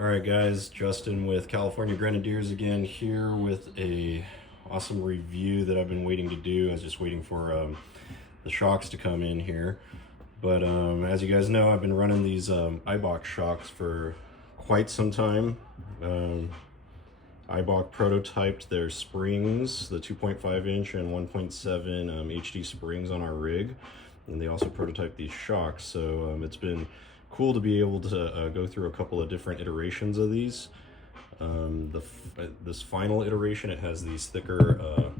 Alright guys, Justin with California Grenadiers again, here with a awesome review that I've been waiting to do. I was just waiting for the shocks to come in here. But as you guys know, I've been running these Eibach shocks for quite some time. Eibach prototyped their springs, the 2.5 inch and 1.7 HD springs on our rig. And they also prototyped these shocks, so it's been cool to be able to go through a couple of different iterations of these. This final iteration, it has these thicker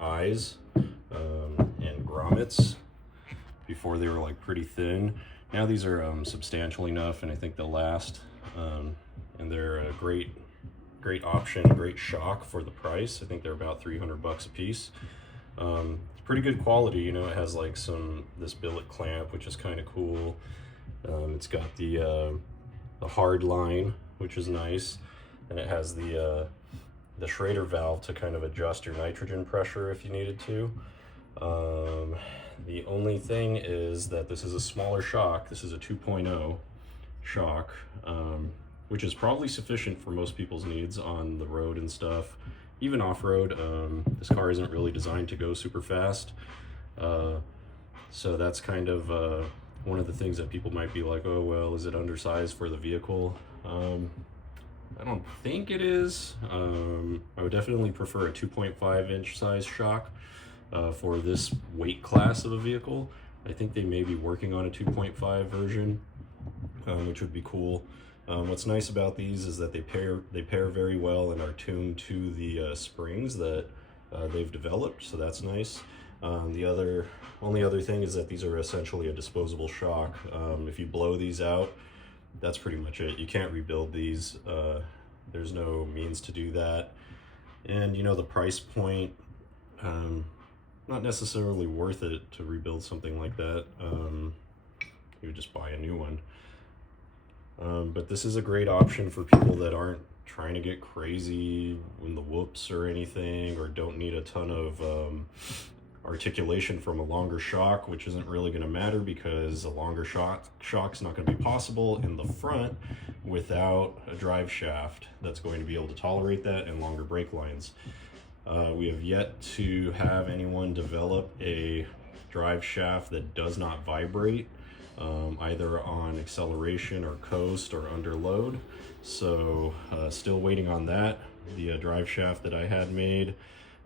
eyes and grommets. Before they were like pretty thin. Now these are substantial enough, and I think they'll last. And they're a great option, a great shock for the price. I think they're about 300 bucks a piece. It's pretty good quality, you know. It has like this billet clamp, which is kind of cool. It's got the hard line, which is nice, and it has the Schrader valve to kind of adjust your nitrogen pressure if you needed to. The only thing is that this is a smaller shock. This is a 2.0 shock, which is probably sufficient for most people's needs on the road and stuff, even off-road. This car isn't really designed to go super fast, so that's kind of one of the things that people might be like, oh well, is it undersized for the vehicle? I don't think it is. I would definitely prefer a 2.5 inch size shock for this weight class of a vehicle. I think they may be working on a 2.5 version, which would be cool. What's nice about these is that they pair very well and are tuned to the springs that they've developed, so that's nice. The only other thing is that these are essentially a disposable shock. If you blow these out, that's pretty much it. You can't rebuild these. There's no means to do that. And you know, the price point, not necessarily worth it to rebuild something like that. You would just buy a new one. But this is a great option for people that aren't trying to get crazy in the whoops or anything, or don't need a ton of articulation from a longer shock, which isn't really going to matter because a longer shock's not going to be possible in the front without a drive shaft that's going to be able to tolerate that and longer brake lines. We have yet to have anyone develop a drive shaft that does not vibrate, either on acceleration or coast or under load. So still waiting on that. The drive shaft that I had made,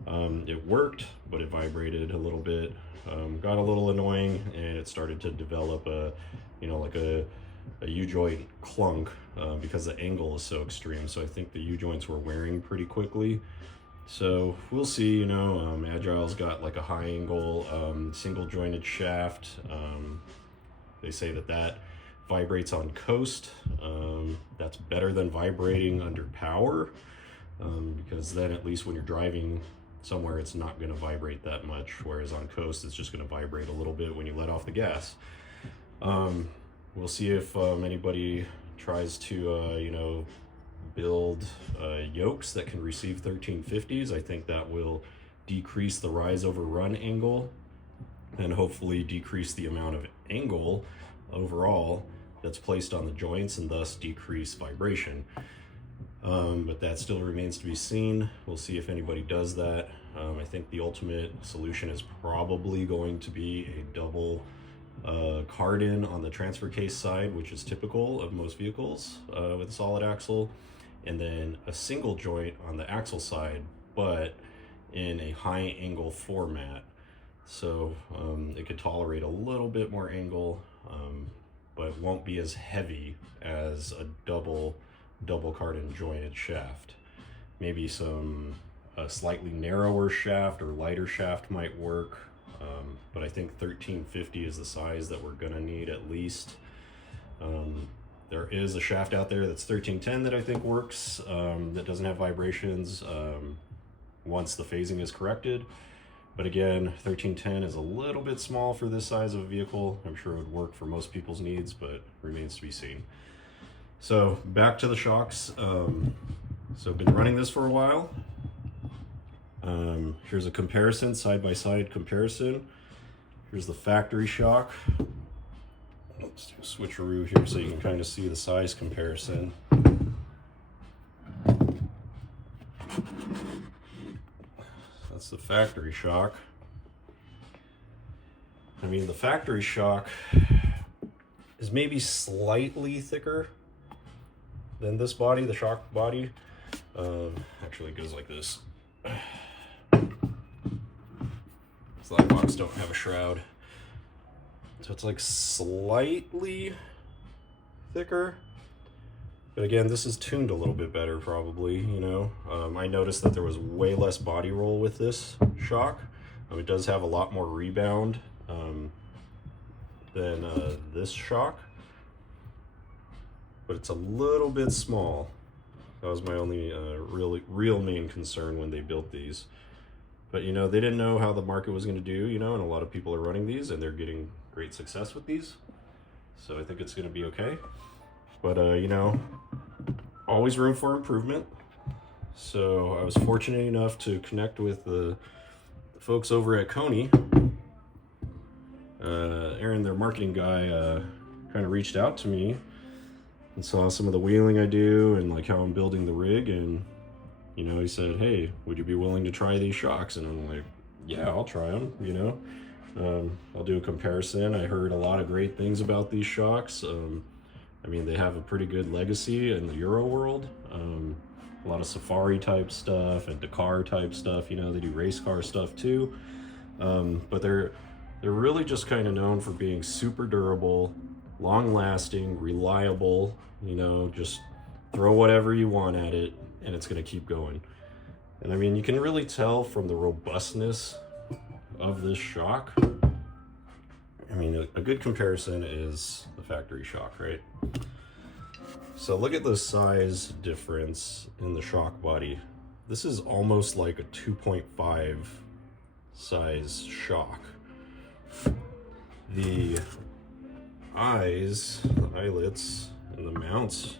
it worked, but it vibrated a little bit, got a little annoying, and it started to develop like a U-joint clunk because the angle is so extreme. So I think the U-joints were wearing pretty quickly. So we'll see. You know, Agile's got like a high angle single jointed shaft. They say that vibrates on coast. That's better than vibrating under power, because then at least when you're driving somewhere, it's not going to vibrate that much, whereas on coast it's just going to vibrate a little bit when you let off the gas. We'll see if anybody tries to build yokes that can receive 1350s. I think that will decrease the rise over run angle and hopefully decrease the amount of angle overall that's placed on the joints, and thus decrease vibration. But that still remains to be seen. We'll see if anybody does that. I think the ultimate solution is probably going to be a double card-in on the transfer case side, which is typical of most vehicles with a solid axle, and then a single joint on the axle side, but in a high angle format. So it could tolerate a little bit more angle, but won't be as heavy as a double card-in jointed shaft. Maybe a slightly narrower shaft or lighter shaft might work, but I think 1350 is the size that we're gonna need at least. There is a shaft out there that's 1310 that I think works, that doesn't have vibrations once the phasing is corrected. But again, 1310 is a little bit small for this size of a vehicle. I'm sure it would work for most people's needs, but remains to be seen. So back to the shocks. So I've been running this for a while. Here's a comparison, side-by-side comparison. Here's the factory shock. Let's do a switcheroo here so you can kind of see the size comparison. the factory shock. I mean, the factory shock is maybe slightly thicker than this body, the shock body. Actually, it goes like this. So the Eibachs don't have a shroud. So it's like slightly thicker. But again, this is tuned a little bit better probably, you know. I noticed that there was way less body roll with this shock. It does have a lot more rebound than this shock. But it's a little bit small. That was my only real main concern when they built these. But you know, they didn't know how the market was going to do, you know, and a lot of people are running these and they're getting great success with these. So I think it's going to be okay. But you know, always room for improvement. So I was fortunate enough to connect with the folks over at Koni. Aaron, their marketing guy, kind of reached out to me and saw some of the wheeling I do and like how I'm building the rig, and you know, he said, hey, would you be willing to try these shocks? And I'm like, yeah, I'll try them, you know. I'll do a comparison. I heard a lot of great things about these shocks. I mean, they have a pretty good legacy in the Euro world. A lot of safari type stuff and Dakar type stuff, you know, they do race car stuff too. But they're really just kind of known for being super durable, long lasting, reliable, you know, just throw whatever you want at it and it's going to keep going. And I mean, you can really tell from the robustness of this shock. I mean, a good comparison is the factory shock, right? So look at the size difference in the shock body. This is almost like a 2.5 size shock. The eyes, the eyelets, and the mounts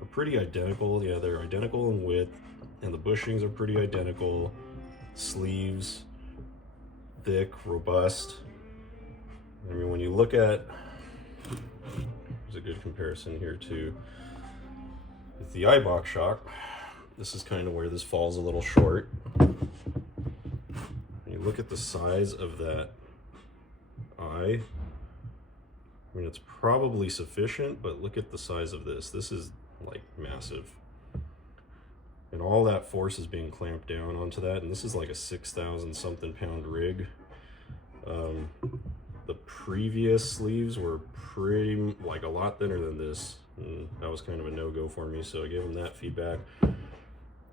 are pretty identical. Yeah, they're identical in width, and the bushings are pretty identical. Sleeves, thick, robust. I mean, when you look at, there's a good comparison here too. With the Eibach shock, this is kind of where this falls a little short. When you look at the size of that eye, I mean, it's probably sufficient, but look at the size of this. This is like massive. And all that force is being clamped down onto that. And this is like a 6,000 something pound rig. The previous sleeves were pretty, like a lot thinner than this. And that was kind of a no-go for me, so I gave them that feedback.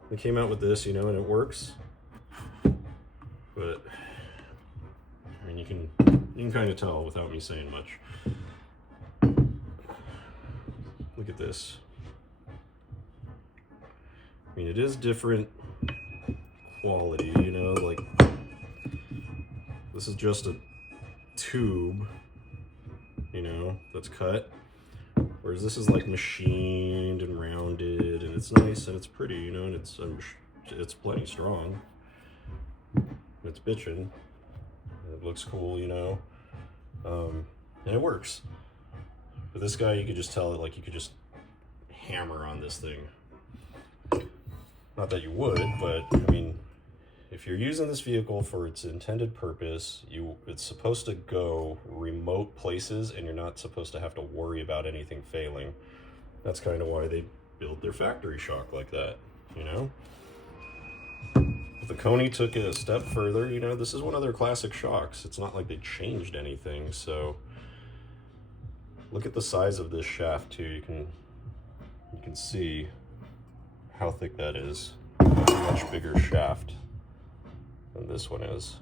They came out with this, you know, and it works. But, I mean, you can kind of tell without me saying much. Look at this. I mean, it is different quality, you know, like this is just a tube, you know, that's cut, whereas this is like machined and rounded, and it's nice and it's pretty, you know, and it's plenty strong. It's bitchin'. It looks cool, you know, and it works. But this guy, you could just tell it, like you could just hammer on this thing. Not that you would, but I mean, if you're using this vehicle for its intended purpose, it's supposed to go remote places and you're not supposed to have to worry about anything failing. That's kind of why they build their factory shock like that, you know? The Koni took it a step further, you know, this is one of their classic shocks. It's not like they changed anything, so look at the size of this shaft too. You can see how thick that is. That's a much bigger shaft than this one is.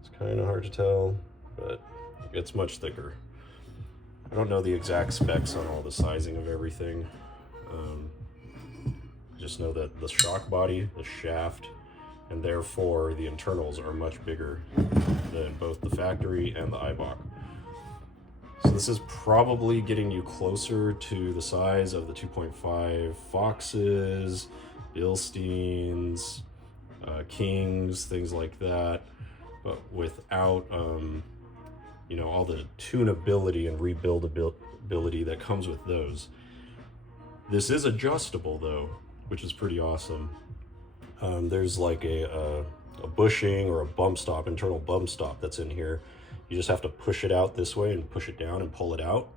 It's kind of hard to tell, but it's much thicker. I don't know the exact specs on all the sizing of everything. I just know that the shock body, the shaft, and therefore the internals are much bigger than both the factory and the Eibach. So this is probably getting you closer to the size of the 2.5 Foxes, Bilsteins, Kings, things like that, but without you know, all the tunability and rebuildability that comes with those. This is adjustable though, which is pretty awesome. There's like a bushing or a bump stop, internal bump stop that's in here. You just have to push it out this way and push it down and pull it out.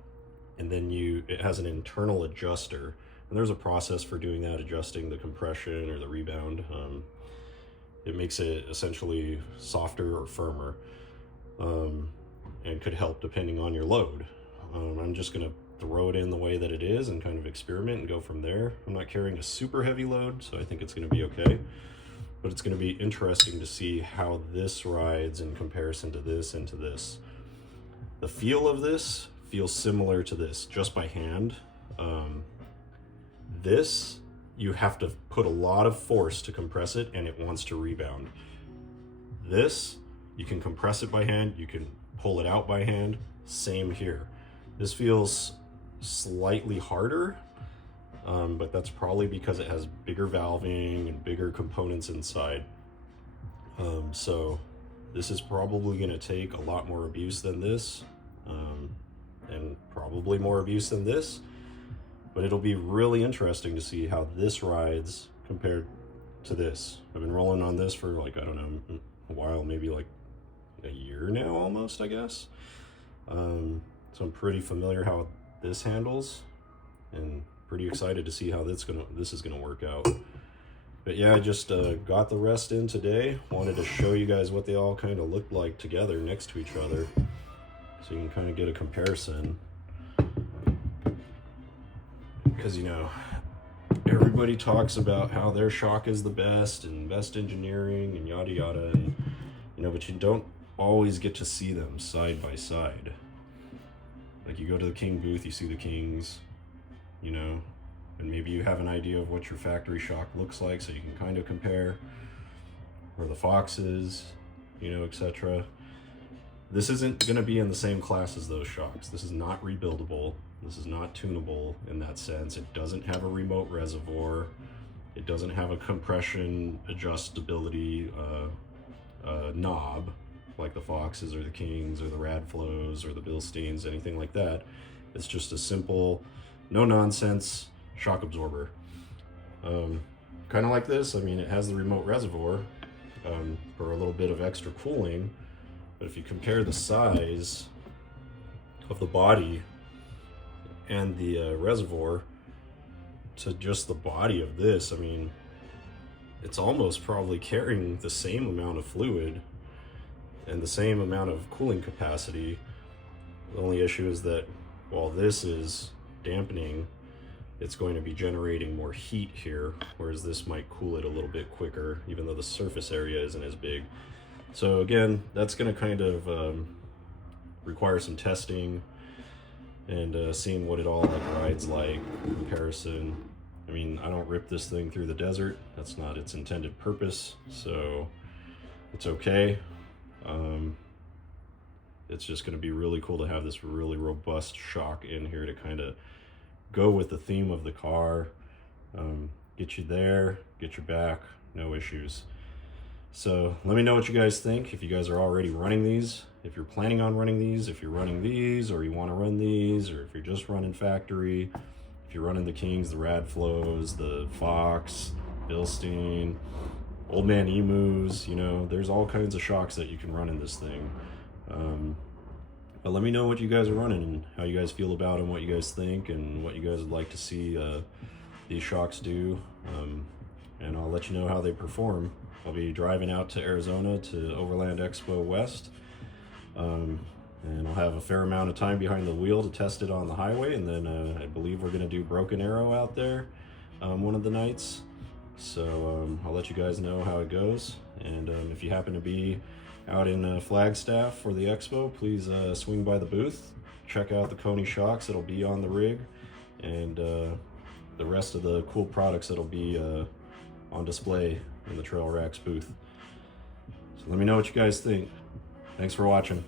And then it has an internal adjuster. And there's a process for doing that, adjusting the compression or the rebound. It makes it essentially softer or firmer, and could help depending on your load. I'm just gonna throw it in the way that it is and kind of experiment and go from there. I'm not carrying a super heavy load, so I think it's gonna be okay. But it's gonna be interesting to see how this rides in comparison to this and to this. The feel of this feels similar to this, just by hand. This, you have to put a lot of force to compress it, and it wants to rebound. This, you can compress it by hand, you can pull it out by hand, same here. This feels slightly harder, but that's probably because it has bigger valving and bigger components inside. So this is probably gonna take a lot more abuse than this, and probably more abuse than this. But it'll be really interesting to see how this rides compared to this. I've been rolling on this for like, I don't know, a while, maybe like a year now almost, I guess. So I'm pretty familiar how this handles, and pretty excited to see how this is gonna work out. But yeah, I just got the rest in today. Wanted to show you guys what they all kind of look like together next to each other, so you can kind of get a comparison. Because, you know, everybody talks about how their shock is the best and best engineering and yada yada, and you know, but you don't always get to see them side by side. Like, you go to the King booth, you see the Kings, you know, and maybe you have an idea of what your factory shock looks like, so you can kind of compare, or the Foxes, you know, etc. This isn't going to be in the same class as those shocks. This is not rebuildable. This is not tunable in that sense. It doesn't have a remote reservoir. It doesn't have a compression adjustability knob like the Foxes or the Kings or the Radflows or the Bilsteins, anything like that. It's just a simple, no nonsense shock absorber. Kind of like this. I mean, it has the remote reservoir for a little bit of extra cooling, but if you compare the size of the body and the reservoir to just the body of this, I mean, it's almost probably carrying the same amount of fluid and the same amount of cooling capacity. The only issue is that while this is dampening, it's going to be generating more heat here, whereas this might cool it a little bit quicker, even though the surface area isn't as big. So again, that's going to kind of require some testing and seeing what it all rides like, comparison. I mean, I don't rip this thing through the desert. That's not its intended purpose, so it's okay. It's just going to be really cool to have this really robust shock in here to kind of go with the theme of the car. Get you there, get you back, no issues. So let me know what you guys think, if you guys are already running these, if you're planning on running these, if you're running these, or you want to run these, or if you're just running factory, if you're running the Kings, the Radflows, the Fox, Bilstein, Old Man Emus, you know, there's all kinds of shocks that you can run in this thing. But let me know what you guys are running and how you guys feel about them, what you guys think, and what you guys would like to see these shocks do. And I'll let you know how they perform. I'll be driving out to Arizona to Overland Expo West, and I'll have a fair amount of time behind the wheel to test it on the highway, and then I believe we're going to do Broken Arrow out there one of the nights. So I'll let you guys know how it goes, and if you happen to be out in Flagstaff for the expo, please swing by the booth, check out the Koni shocks that'll be on the rig, and the rest of the cool products that'll be on display in the Trail Racks booth. So let me know what you guys think. Thanks for watching.